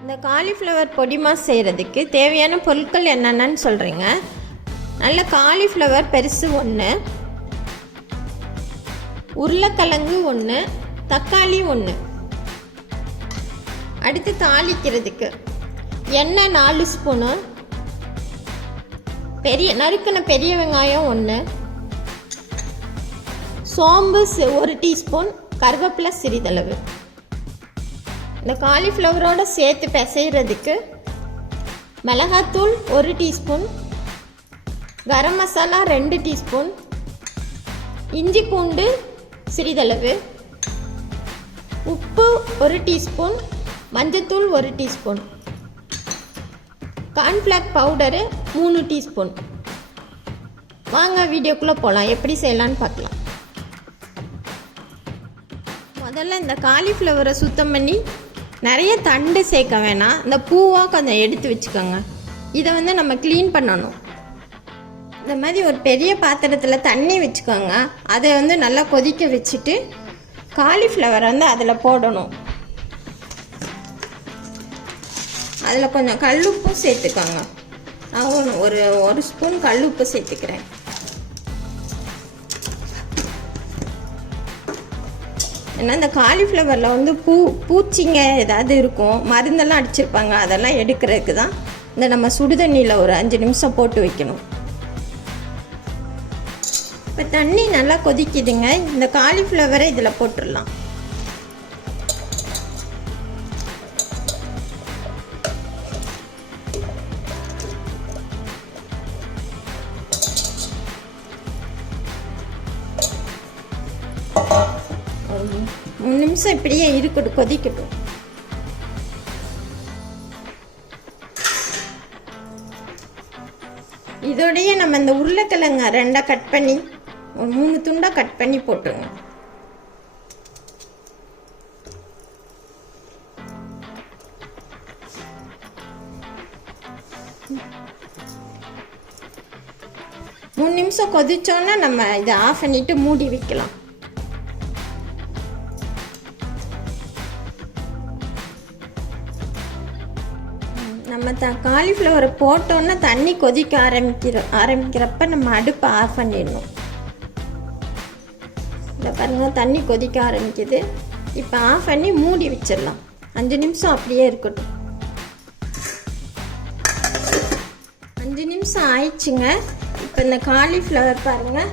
இந்த காலிஃப்ளவர் பொடி மாஸ் செய்கிறதுக்கு தேவையான பொருட்கள் என்னென்னு சொல்கிறேங்க. நல்ல காலிஃப்ளவர் பெருசு 1, உருளைக்கிழங்கு 1, தக்காளி 1. அடுத்து தாளிக்கிறதுக்கு எண்ணெய் 4 ஸ்பூனு, நறுக்கின பெரிய வெங்காயம் 1, சோம்பு 1 டீஸ்பூன், கருவேப்பிலை சிறிதளவு. இந்த காலிஃப்ளவரோடு சேர்த்து பிசைகிறதுக்கு மிளகாத்தூள் 1 டீஸ்பூன், கரம் மசாலா 2 டீஸ்பூன், இஞ்சி பூண்டு சிறிதளவு, உப்பு 1 டீஸ்பூன், மஞ்சத்தூள் 1 டீஸ்பூன், கார்ன்ஃப்ளவர் பவுடரு 3 டீஸ்பூன். வாங்க வீடியோக்குள்ளே போகலாம், எப்படி செய்யலான்னு பார்க்கலாம். முதல்ல இந்த காலிஃப்ளவரை சுத்தம் பண்ணி நிறைய தண்டு சேர்க்க வேணாம், இந்த பூவாக கொஞ்சம் எடுத்து வச்சுக்கோங்க. இதை நம்ம க்ளீன் பண்ணணும். இந்த மாதிரி ஒரு பெரிய பாத்திரத்தில் தண்ணி வச்சுக்கோங்க. அதை நல்லா கொதிக்க வச்சுட்டு காலிஃப்ளவரை அதில் போடணும். அதில் கொஞ்சம் கல்லுப்பும் சேர்த்துக்கோங்க. நான் ஒரு ஸ்பூன் கல்லுப்பு சேர்த்துக்கிறேன். ஏன்னா இந்த காலிஃப்ளவரில் பூச்சிங்க ஏதாவது இருக்கும், மருந்தெல்லாம் அடிச்சிருப்பாங்க, அதெல்லாம் எடுக்கிறதுக்கு தான் நம்ம சுடுதண்ணியில் ஒரு 5 நிமிஷம் போட்டு வைக்கணும். இப்போ தண்ணி நல்லா கொதிக்குதுங்க. இந்த காலிஃப்ளவரை இதில் போட்டுடலாம். ஒரு 3 நிமிஷம் இப்படியே இருக்கட்டும், கொதிக்கட்டும். இதோடையே நம்ம இந்த உருளைக்கிழங்க 2 கட் பண்ணி 3 துண்டாக கட் பண்ணி போட்டுருங்க. மூணு நிமிஷம் கொதிச்சோன்னா நம்ம இதை ஆஃப் பண்ணிட்டு மூடி வைக்கலாம். நம்ம காலிஃப்ளவரை போட்டோன்னா தண்ணி கொதிக்க ஆரம்பிக்கிறப்ப நம்ம அடுப்பை ஆஃப் பண்ணிடணும். இந்த பாருங்கள், தண்ணி கொதிக்க ஆரம்பிக்குது. இப்போ ஆஃப் பண்ணி மூடி வச்சிடலாம். 5 நிமிஷம் அப்படியே இருக்கட்டும். 5 நிமிஷம் ஆயிடுச்சுங்க. இப்போ இந்த காலிஃப்ளவர் பாருங்கள்,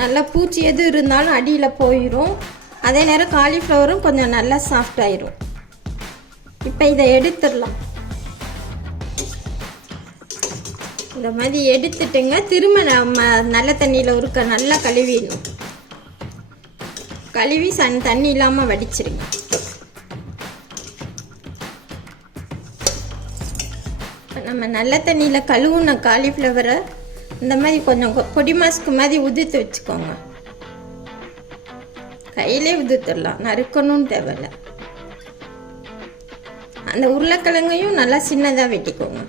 நல்லா பூச்சி எது இருந்தாலும் அடியில் போயிடும். அதே நேரம் காலிஃப்ளவரும் கொஞ்சம் நல்லா சாஃப்ட் ஆயிரும். இப்போ இதை எடுத்துடலாம். இந்த மாதிரி எடுத்துட்டுங்க, திரும்ப நம்ம நல்ல தண்ணியில் நல்லா கழுவிடணும். கழுவி தண்ணி இல்லாமல் வடிச்சிருங்க. நம்ம நல்ல தண்ணியில் கழுவுன காலிஃப்ளவரை இந்த மாதிரி கொஞ்சம் பொடி மாஸ்க்கு மாதிரி உதிர்த்து வச்சுக்கோங்க. கையிலே உதிர்த்துடலாம், நறுக்கணும்னு தேவையில்லை. அந்த உருளைக்கிழங்கையும் நல்லா சின்னதாக வெட்டிக்கோங்க.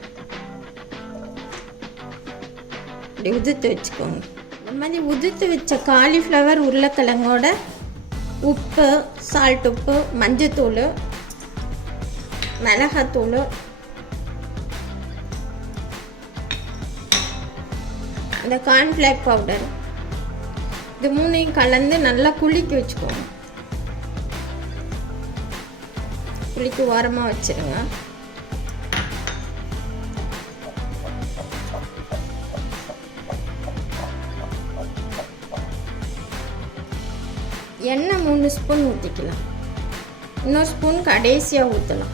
இப்படி உதிர்த்து வச்சுக்கோங்க. இந்த மாதிரி உதிர்த்து வச்ச காலிஃப்ளவர் உருளைக்கிழங்கோட உப்பு, சால்ட் உப்பு, மஞ்சத்தூள், மிளகாத்தூள், இந்த கார்ன்ஃப்ளவர் பவுடர், இது 3ஐயும் கலந்து நல்லா குலுக்கி வச்சுக்கோங்க. குலுக்கி ஓரமாக வச்சுருங்க. எண்ணெய் 3 ஸ்பூன் ஊற்றிக்கலாம். இன்னொரு ஸ்பூன் கடைசியாக ஊற்றலாம்.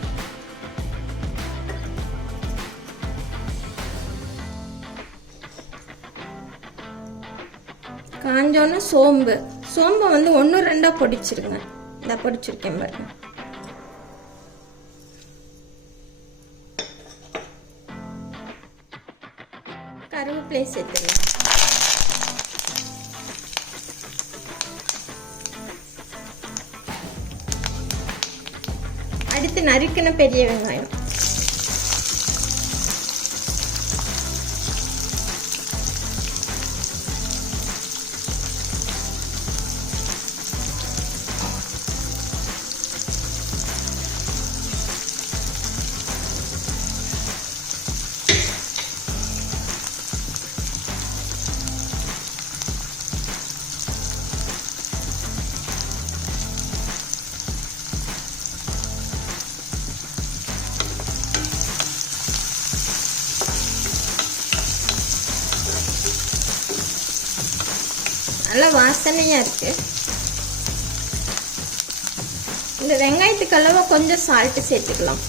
காஞ்சோன்னு சோம்பு 1 2 பொடிச்சிருங்க. இதை பொடிச்சிருக்கேன் பாருங்க. கருவேப்பிலை சேர்த்துக்கலாம். அடுத்து நறுக்கின பெரிய வெங்காயம், நல்லா வாசனையாக இருக்குது. இந்த வெங்காயத்துக்கு அளவா கொஞ்சம் சால்ட்டு சேர்த்துக்கலாம்.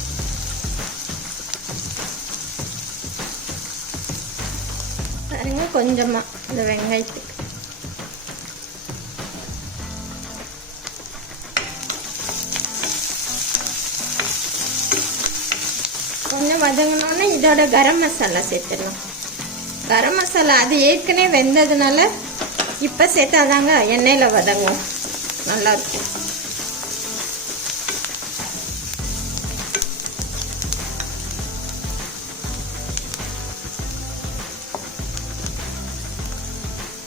பாருங்க, கொஞ்சமாக இந்த வெங்காயத்துக்கு. கொஞ்சம் வதங்கினோன்னே இதோட கரம் மசாலா சேர்த்துடலாம். கரம் மசாலா அது ஏற்கனவே வெந்ததுனால இப்போ சேர்த்தாதாங்க எண்ணெயில் வதங்கும், நல்லாயிருக்கும்.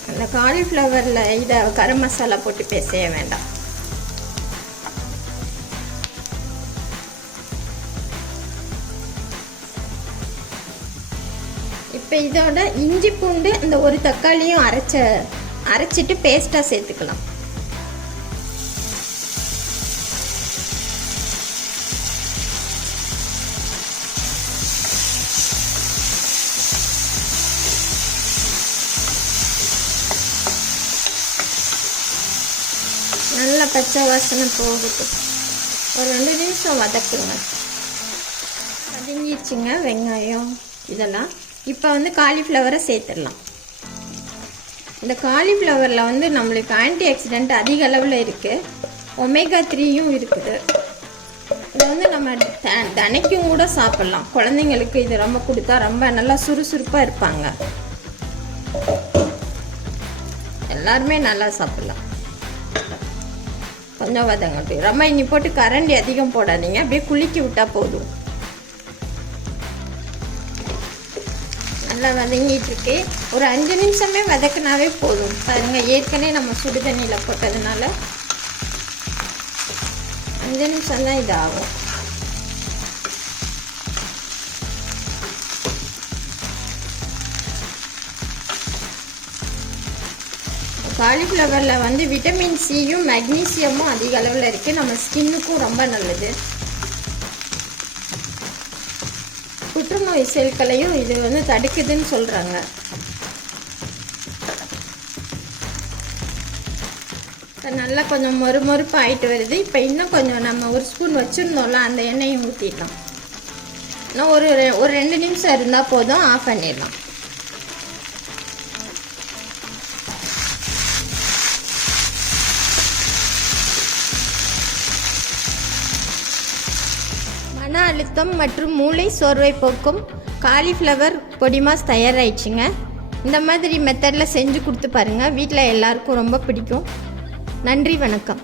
அந்த காலிஃப்ளவரில் இதை கரம் மசாலா போட்டு பேசவே வேண்டாம். இப்போ இதோட இஞ்சி பூண்டு இந்த ஒரு தக்காளியும் அரைச்சிட்டு பேஸ்ட்டாக சேர்த்துக்கலாம். நல்லா பச்சை வாசனை போகுது. ஒரு 2 நிமிஷம் வதக்குங்க. வதங்கிடுச்சுங்க வெங்காயம் இதெல்லாம். இப்போ வந்து காலிஃப்ளவரை சேர்த்துடலாம். இந்த காலிஃப்ளவரில் வந்து நம்மளுக்கு ஆன்டி ஆக்சிடென்ட் அதிக அளவில் இருக்குது, ஒமேகா 3யும் இருக்குது. இதை வந்து நம்ம தினைக்கும் கூட சாப்பிட்லாம். குழந்தைங்களுக்கு இது ரொம்ப கொடுத்தா ரொம்ப நல்லா சுறுசுறுப்பாக இருப்பாங்க. எல்லாருமே நல்லா சாப்பிட்லாம். கொஞ்சம் வதங்கட்டும். ரொம்ப இனி போட்டு கரண்டி அதிகம் போடாதீங்க, அப்படியே குலுக்கி விட்டால் போதும். நல்லா வதங்கிட்டுருக்கு. ஒரு 5 நிமிஷமே வதக்குனாவே போதும். பாருங்கள், ஏற்கனவே நம்ம சுடு தண்ணியில் போட்டதுனால 5 நிமிஷம் தான் இது ஆகும். காலிஃப்ளவரில் வந்து விட்டமின் சியும் மெக்னீசியமும் அதிக அளவில் இருக்குது. நம்ம ஸ்கின்னுக்கும் ரொம்ப நல்லது. புற்றுநோய் செல்களையும் இது வந்து தடுக்குதுன்னு சொல்கிறாங்க. நல்லா கொஞ்சம் மொறுமொறுப்பு ஆகிட்டு வருது. இப்போ இன்னும் கொஞ்சம் நம்ம ஒரு ஸ்பூன் வச்சுருந்தோம்ல, அந்த எண்ணெயும் ஊற்றிடலாம். இன்னும் ஒரு 2 நிமிஷம் இருந்தால் போதும், ஆஃப் பண்ணிடலாம். மன அழுத்தம் மற்றும் மூளை சோர்வை போக்கும் காலிஃப்ளவர் பொடி மாஸ் தயாராகிடுச்சுங்க. இந்த மாதிரி மெத்தடில் செஞ்சு கொடுத்து பாருங்கள். வீட்டில் எல்லாருக்கும் ரொம்ப பிடிக்கும். நன்றி, வணக்கம்.